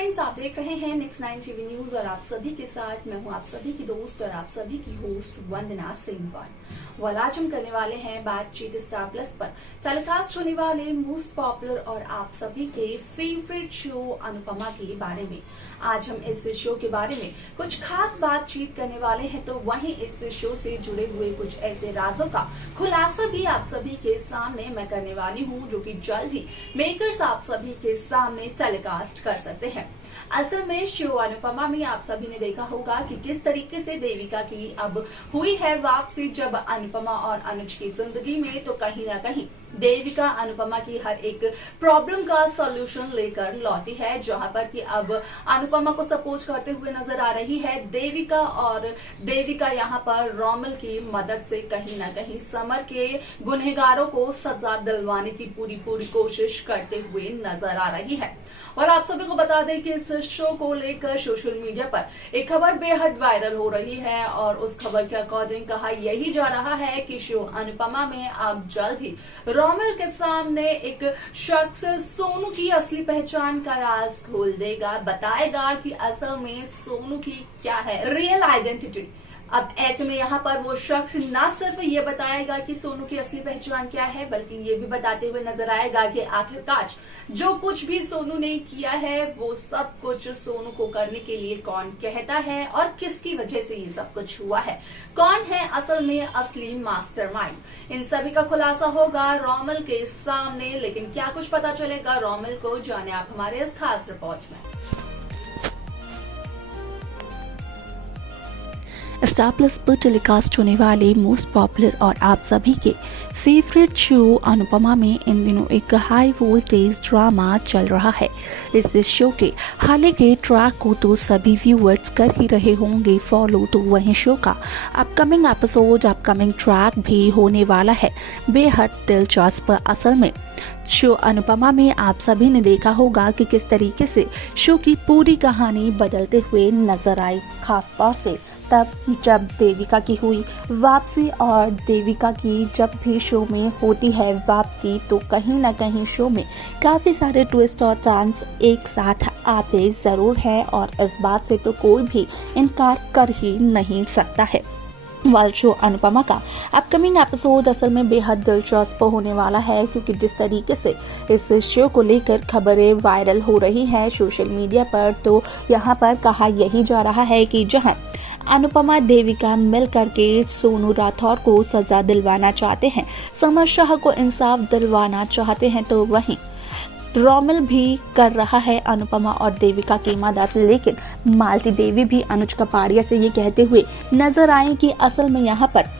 Friends, आप देख रहे हैं नेक्स्ट 9 टीवी न्यूज और आप सभी के साथ मैं हूं आप सभी की दोस्त और आप सभी की होस्ट वंदना सिंहवाल। आज हम करने वाले हैं बातचीत स्टार प्लस पर टेलीकास्ट होने वाले मोस्ट पॉपुलर और आप सभी के फेवरेट शो अनुपमा के बारे में। आज हम इस शो के बारे में कुछ खास बातचीत करने वाले हैं, तो वहीं इस शो से जुड़े हुए कुछ ऐसे राजों का खुलासा भी आप सभी के सामने मैं करने वाली हूं, जो कि जल्द ही मेकर्स आप सभी के सामने टेलीकास्ट कर सकते हैं। असल में शो अनुपमा में आप सभी ने देखा होगा कि किस तरीके से देविका की अब हुई है वापसी। जब अनुपमा और अनुज की जिंदगी में तो कहीं ना कहीं देविका अनुपमा की हर एक प्रॉब्लम का सॉल्यूशन लेकर लौटी है, जहां पर कि अब अनुपमा को सपोर्ट करते हुए नजर आ रही है देविका। और देविका यहां पर रोमिल की मदद से कहीं ना कहीं समर के गुनहगारों को सजा दिलवाने की पूरी कोशिश करते हुए नजर आ रही है। और आप सभी को बता दें कि इस शो को लेकर सोशल मीडिया पर एक खबर बेहद वायरल हो रही है और उस खबर के अकॉर्डिंग कहा यही जा रहा है कि शो अनुपमा में अब जल्द ही रोमिल के सामने एक शख्स सोनू की असली पहचान का राज खोल देगा, बताएगा कि असल में सोनू की क्या है रियल आइडेंटिटी। अब ऐसे में यहाँ पर वो शख्स न सिर्फ ये बताएगा कि सोनू की असली पहचान क्या है, बल्कि ये भी बताते हुए नजर आएगा कि आखिरकार जो कुछ भी सोनू ने किया है वो सब कुछ सोनू को करने के लिए कौन कहता है और किसकी वजह से ये सब कुछ हुआ है, कौन है असल में असली मास्टरमाइंड। इन सभी का खुलासा होगा रोमिल के सामने, लेकिन क्या कुछ पता चलेगा रोमिल को, जाने आप हमारे इस खास रिपोर्ट में। स्टार प्लस पर टेलीकास्ट होने वाले मोस्ट पॉपुलर और आप सभी के फेवरेट शो अनुपमा में इन दिनों एक हाई वोल्टेज ड्रामा चल रहा है। इस शो के हाल के ट्रैक को तो सभी व्यूअर्स कर ही रहे होंगे फॉलो, तो वहीं शो का अपकमिंग एपिसोड, अपकमिंग ट्रैक भी होने वाला है बेहद दिलचस्प। असल में शो अनुपमा में आप सभी ने देखा होगा कि किस तरीके से शो की पूरी कहानी बदलते हुए नजर आई, खासतौर से तब जब देविका की हुई वापसी। और देविका की जब भी शो में होती है वापसी तो कहीं ना कहीं शो में काफ़ी सारे ट्विस्ट और टर्न्स एक साथ आते ज़रूर है और इस बात से तो कोई भी इनकार कर ही नहीं सकता है। वाल शो अनुपमा का अपकमिंग एपिसोड असल में बेहद दिलचस्प होने वाला है, क्योंकि जिस तरीके से इस शो को लेकर खबरें वायरल हो रही हैं सोशल मीडिया पर, तो यहाँ पर कहा यही जा रहा है कि जहाँ अनुपमा देविका मिल करके सोनू राठौर को सजा दिलवाना चाहते हैं, समर शाह को इंसाफ दिलवाना चाहते हैं, तो वहीं रोमिल भी कर रहा है अनुपमा और देविका की मदद। लेकिन मालती देवी भी अनुज कपाड़िया से ये कहते हुए नजर आए कि असल में यहाँ पर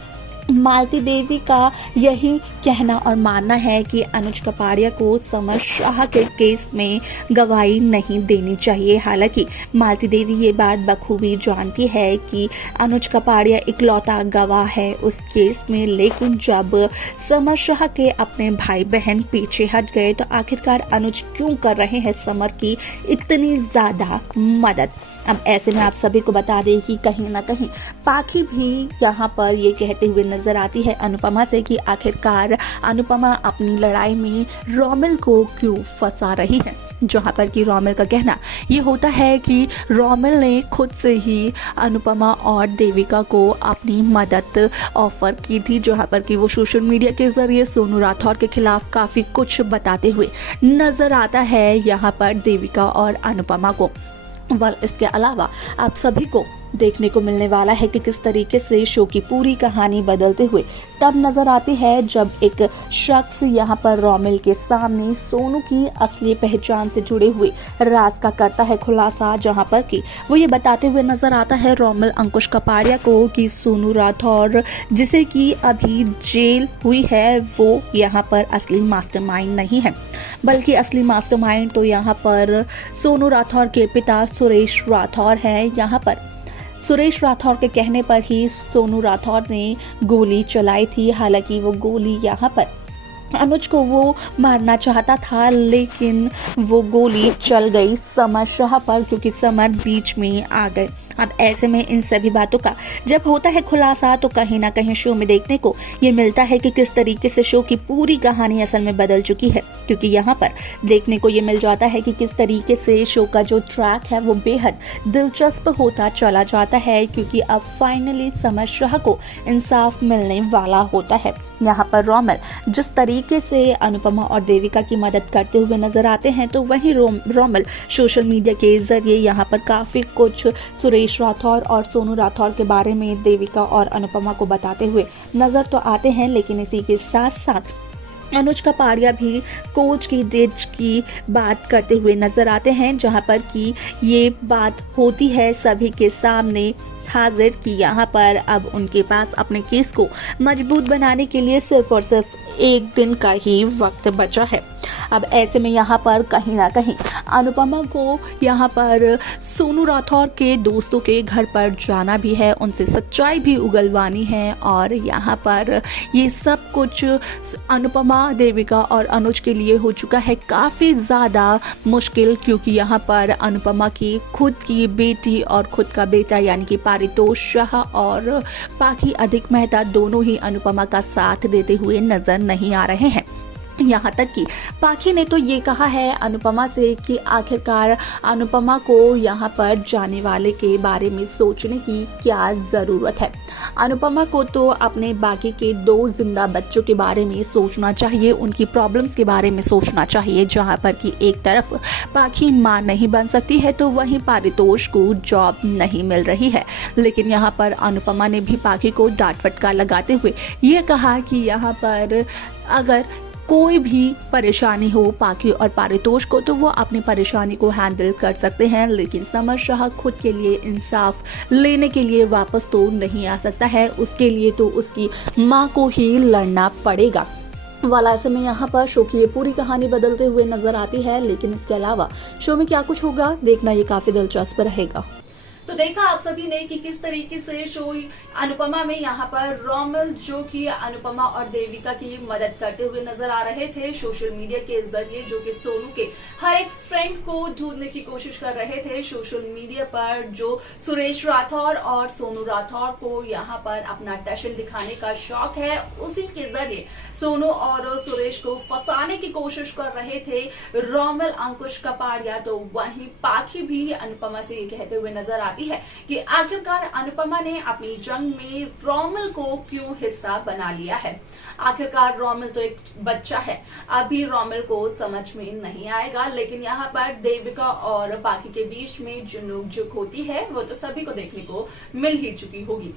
मालती देवी का यही कहना और मानना है कि अनुज कपाड़िया को समर शाह के केस में गवाही नहीं देनी चाहिए। हालांकि मालती देवी ये बात बखूबी जानती है कि अनुज कपाड़िया इकलौता गवाह है उस केस में, लेकिन जब समर शाह के अपने भाई बहन पीछे हट गए तो आखिरकार अनुज क्यों कर रहे हैं समर की इतनी ज्यादा मदद। अब ऐसे में आप सभी को बता दें कि कहीं ना कहीं पाखी भी यहाँ पर ये कहते हुए नजर आती है अनुपमा से कि आखिरकार अनुपमा अपनी लड़ाई में रोमिल को क्यों फंसा रही है। जहाँ पर कि रोमिल का कहना ये होता है कि रोमिल ने खुद से ही अनुपमा और देविका को अपनी मदद ऑफर की थी, जहाँ पर कि वो सोशल मीडिया के जरिए सोनू राठौर के खिलाफ काफ़ी कुछ बताते हुए नजर आता है यहाँ पर देविका और अनुपमा को। इसके अलावा आप सभी को देखने को मिलने वाला है कि किस तरीके से शो की पूरी कहानी बदलते हुए तब नजर आती है जब एक शख्स यहाँ पर रोमिल के सामने सोनू की असली पहचान से जुड़े हुए राज का करता है खुलासा, जहाँ पर कि वो ये बताते हुए नजर आता है रोमिल अंकुश कपाड़िया को कि सोनू राठौर जिसे कि अभी जेल हुई है वो यहाँ पर असली मास्टरमाइंड नहीं है, बल्कि असली मास्टरमाइंड तो यहाँ पर सोनू राठौर के पिता सुरेश राठौर है। यहाँ पर सुरेश राठौर के कहने पर ही सोनू राठौर ने गोली चलाई थी। हालांकि वो गोली यहाँ पर अनुज को वो मारना चाहता था, लेकिन वो गोली चल गई समर शाह पर, क्योंकि समर बीच में आ गए। अब ऐसे में इन सभी बातों का जब होता है खुलासा तो कहीं ना कहीं शो में देखने को ये मिलता है कि किस तरीके से शो की पूरी कहानी असल में बदल चुकी है, क्योंकि यहाँ पर देखने को ये मिल जाता है कि किस तरीके से शो का जो ट्रैक है वो बेहद दिलचस्प होता चला जाता है, क्योंकि अब फाइनली समर शाह को इंसाफ मिलने वाला होता है। यहाँ पर रोमिल जिस तरीके से अनुपमा और देविका की मदद करते हुए नजर आते हैं, तो वहीं रोमिल सोशल मीडिया के जरिए यहाँ पर काफ़ी कुछ सुरेश राठौर और सोनू राठौर के बारे में देविका और अनुपमा को बताते हुए नजर तो आते हैं, लेकिन इसी के साथ साथ अनुज कपाड़िया भी कोच की डिच की बात करते हुए नजर आते हैं, जहां पर कि ये बात होती है सभी के सामने हाजिर कि यहाँ पर अब उनके पास अपने केस को मजबूत बनाने के लिए सिर्फ और सिर्फ एक दिन का ही वक्त बचा है। अब ऐसे में यहाँ पर कहीं ना कहीं अनुपमा को यहाँ पर सोनू राठौर के दोस्तों के घर पर जाना भी है, उनसे सच्चाई भी उगलवानी है, और यहाँ पर ये सब कुछ अनुपमा, देविका और अनुज के लिए हो चुका है काफ़ी ज़्यादा मुश्किल, क्योंकि यहाँ पर अनुपमा की खुद की बेटी और खुद का बेटा यानी कि पारितोष शाह और पाखी अधिक मेहता दोनों ही अनुपमा का साथ देते हुए नजर नहीं आ रहे हैं। यहाँ तक कि पाखी ने तो ये कहा है अनुपमा से कि आखिरकार अनुपमा को यहाँ पर जाने वाले के बारे में सोचने की क्या ज़रूरत है। अनुपमा को तो अपने बाकी के 2 जिंदा बच्चों के बारे में सोचना चाहिए, उनकी प्रॉब्लम्स के बारे में सोचना चाहिए, जहाँ पर कि एक तरफ पाखी मां नहीं बन सकती है तो वहीं पारितोष को जॉब नहीं मिल रही है। लेकिन यहाँ पर अनुपमा ने भी पाखी को डांट फटकार लगाते हुए ये कहा कि यहाँ पर अगर कोई भी परेशानी हो पाखी और पारितोष को तो वो अपनी परेशानी को हैंडल कर सकते हैं, लेकिन समर शाह खुद के लिए इंसाफ लेने के लिए वापस तो नहीं आ सकता है, उसके लिए तो उसकी माँ को ही लड़ना पड़ेगा। वाला ऐसे में यहाँ पर शो की ये पूरी कहानी बदलते हुए नजर आती है, लेकिन इसके अलावा शो में क्या कुछ होगा देखना ये काफी दिलचस्प रहेगा। तो देखा आप सभी ने कि किस तरीके से शो अनुपमा में यहाँ पर रोमिल जो कि अनुपमा और देविका की मदद करते हुए नजर आ रहे थे सोशल मीडिया के जरिए, जो कि सोनू के हर एक फ्रेंड को ढूंढने की कोशिश कर रहे थे सोशल मीडिया पर। जो सुरेश राठौर और सोनू राठौर को यहाँ पर अपना टैलेंट दिखाने का शौक है, उसी के जरिए सोनू और सुरेश को फंसाने की कोशिश कर रहे थे रोमिल, अंकुश कपाड़िया। तो वहीं पाखी भी अनुपमा से ये कहते हुए नजर आती है कि आखिरकार अनुपमा ने अपनी जंग में रोमिल को क्यों हिस्सा बना लिया है। आखिरकार रोमिल तो एक बच्चा है, अभी रोमिल को समझ में नहीं आएगा, लेकिन यहाँ पर देविका और बाकी के बीच में जो नोक-झोंक होती है वो तो सभी को देखने को मिल ही चुकी होगी।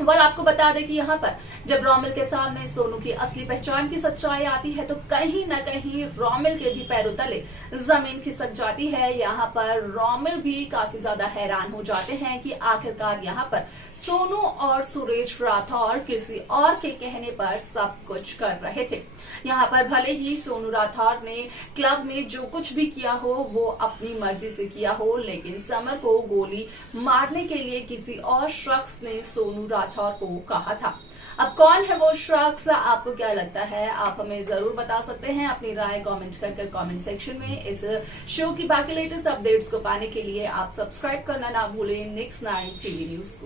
आपको बता दें कि यहाँ पर जब रोमिल के सामने सोनू की असली पहचान की सच्चाई आती है तो कहीं ना कहीं रोमिल के भी पैरों तले जमीन खिसक जाती है। यहाँ पर रोमिल भी काफी ज्यादा हैरान हो जाते हैं कि आखिरकार यहाँ पर सोनू और सुरेश राठौर किसी और के कहने पर सब कुछ कर रहे थे। यहाँ पर भले ही सोनू राठौर ने क्लब में जो कुछ भी किया हो वो अपनी मर्जी से किया हो, लेकिन समर को गोली मारने के लिए किसी और शख्स ने सोनू राठौर को कहा था। अब कौन है वो शख्स, आपको क्या लगता है, आप हमें जरूर बता सकते हैं अपनी राय कमेंट कर कमेंट सेक्शन में। इस शो की बाकी लेटेस्ट अपडेट्स को पाने के लिए आप सब्सक्राइब करना ना भूलें नेक्स्ट 9 टीवी न्यूज को।